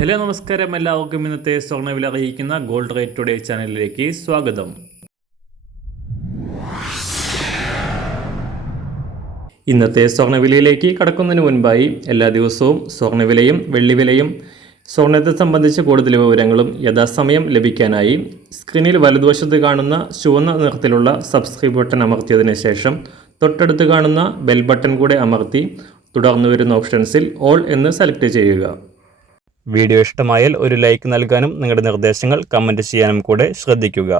Hello നമസ്കാരം, എല്ലാവർക്കും ഇന്നത്തെ സ്വർണ്ണവില അറിയിക്കുന്ന ഗോൾഡ് റേറ്റ് ടുഡേ ചാനലിലേക്ക് സ്വാഗതം. ഇന്നത്തെ സ്വർണ്ണവിലയിലേക്ക് കടക്കുന്നതിന് മുൻപായി എല്ലാ ദിവസവും സ്വർണ്ണവിലയും വെള്ളിവിലയും സ്വർണ്ണത്തെ സംബന്ധിച്ച് കൂടുതൽ വിവരങ്ങളും യഥാസമയം ലഭിക്കാനായി സ്ക്രീനിൽ വലതുവശത്ത് കാണുന്ന ചുവന്ന നിറത്തിലുള്ള സബ്സ്ക്രൈബ് ബട്ടൺ അമർത്തിയതിനു ശേഷം തൊട്ടടുത്ത് കാണുന്ന ബെൽ ബട്ടൺ കൂടെ അമർത്തി തുടർന്ന് വരുന്ന ഓപ്ഷൻസിൽ ഓൾ എന്ന് സെലക്ട് ചെയ്യുക. വീഡിയോ ഇഷ്ടമായാൽ ഒരു ലൈക്ക് നൽകാനും നിങ്ങളുടെ നിർദ്ദേശങ്ങൾ കമൻറ്റ് ചെയ്യാനും കൂടെ ശ്രദ്ധിക്കുക.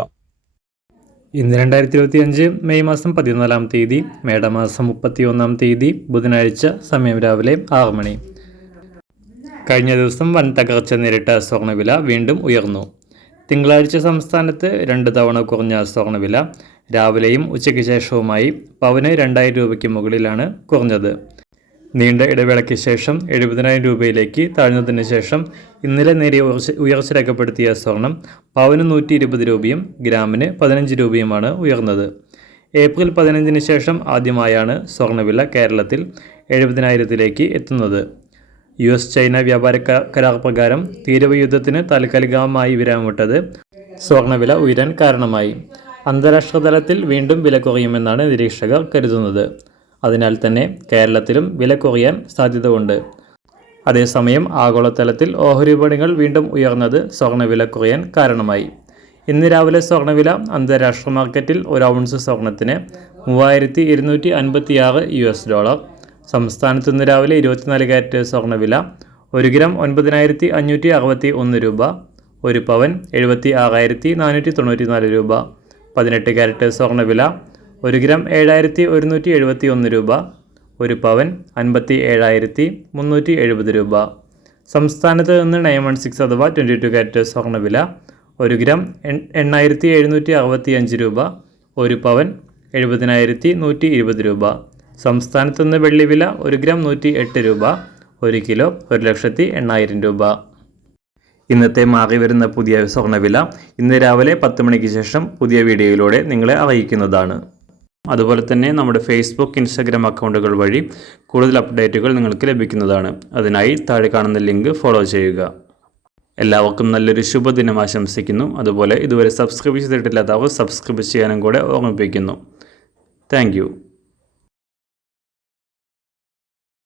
ഇന്ന് 2025 മെയ് മാസം 14-ാം തീയതി, മേടമാസം 31-ാം തീയതി, ബുധനാഴ്ച, സമയം രാവിലെ 6 മണി. കഴിഞ്ഞ ദിവസം വൻ തകർച്ച നേരിട്ട സ്വർണ്ണവില വീണ്ടും ഉയർന്നു. തിങ്കളാഴ്ച സംസ്ഥാനത്ത് 2 തവണ കുറഞ്ഞ സ്വർണ്ണവില രാവിലെയും ഉച്ചയ്ക്ക് ശേഷവുമായി പവന് 2000 രൂപയ്ക്ക് മുകളിലാണ് കുറഞ്ഞത്. നീണ്ട ഇടവേളയ്ക്ക് ശേഷം 70,000 രൂപയിലേക്ക് താഴ്ന്നതിന് ശേഷം ഇന്നലെ നേരിയ ഉയർച്ച രേഖപ്പെടുത്തിയ സ്വർണം പവന് 120 രൂപയും ഗ്രാമിന് 15 രൂപയുമാണ് ഉയർന്നത്. ഏപ്രിൽ 15-ന് ശേഷം ആദ്യമായാണ് സ്വർണ്ണവില കേരളത്തിൽ 70,000-ലേക്ക് എത്തുന്നത്. US-ചൈന വ്യാപാര കരാർ പ്രകാരം തീരവ യുദ്ധത്തിന് താൽക്കാലികമായി വിരാമമിട്ടത് സ്വർണ്ണവില ഉയരാൻ കാരണമായി. അന്താരാഷ്ട്ര തലത്തിൽ വീണ്ടും വില കുറയുമെന്നാണ് നിരീക്ഷകർ കരുതുന്നത്. അതിനാൽ തന്നെ കേരളത്തിലും വില കുറയാൻ സാധ്യതയുണ്ട്. അതേസമയം ആഗോളതലത്തിൽ ഓഹരി വിപണികൾ വീണ്ടും ഉയർന്നത് സ്വർണ്ണവില കുറയാൻ കാരണമായി. ഇന്ന് രാവിലെ സ്വർണ്ണവില അന്താരാഷ്ട്ര മാർക്കറ്റിൽ 1 ഔൺസ് സ്വർണ്ണത്തിന് $3,256. സംസ്ഥാനത്ത് ഇന്ന് രാവിലെ 24 കാരറ്റ് സ്വർണ്ണവില 1 ഗ്രാം 9,561 രൂപ, 1 പവൻ 76,494 രൂപ. 18 കാരറ്റ് സ്വർണ്ണവില 1 ഗ്രാം 7,171 രൂപ, 1 പവൻ 57,370 രൂപ. സംസ്ഥാനത്ത് നിന്ന് 916 അഥവാ 22 കാരറ്റ് സ്വർണ്ണവില 1 ഗ്രാം 8,765 രൂപ, 1 പവൻ 70,120 രൂപ. സംസ്ഥാനത്ത് നിന്ന് വെള്ളിവില 1 ഗ്രാം 108 രൂപ, 1 കിലോ 1,08,000 രൂപ. ഇന്നത്തെ മാറി വരുന്ന പുതിയ സ്വർണ്ണവില ഇന്ന് രാവിലെ 10 മണിക്ക് ശേഷം പുതിയ വീഡിയോയിലൂടെ നിങ്ങളെ അറിയിക്കുന്നതാണ്. അതുപോലെ തന്നെ നമ്മുടെ ഫേസ്ബുക്ക്, ഇൻസ്റ്റാഗ്രാം അക്കൗണ്ടുകൾ വഴി കൂടുതൽ അപ്ഡേറ്റുകൾ നിങ്ങൾക്ക് ലഭിക്കുന്നതാണ്. അതിനായി താഴെ കാണുന്ന ലിങ്ക് ഫോളോ ചെയ്യുക. എല്ലാവർക്കും നല്ലൊരു ശുഭദിനം ആശംസിക്കുന്നു. അതുപോലെ ഇതുവരെ സബ്സ്ക്രൈബ് ചെയ്തിട്ടില്ലാത്തവർ സബ്സ്ക്രൈബ് ചെയ്യാനും കൂടെ ഓർമ്മിപ്പിക്കുന്നു. താങ്ക്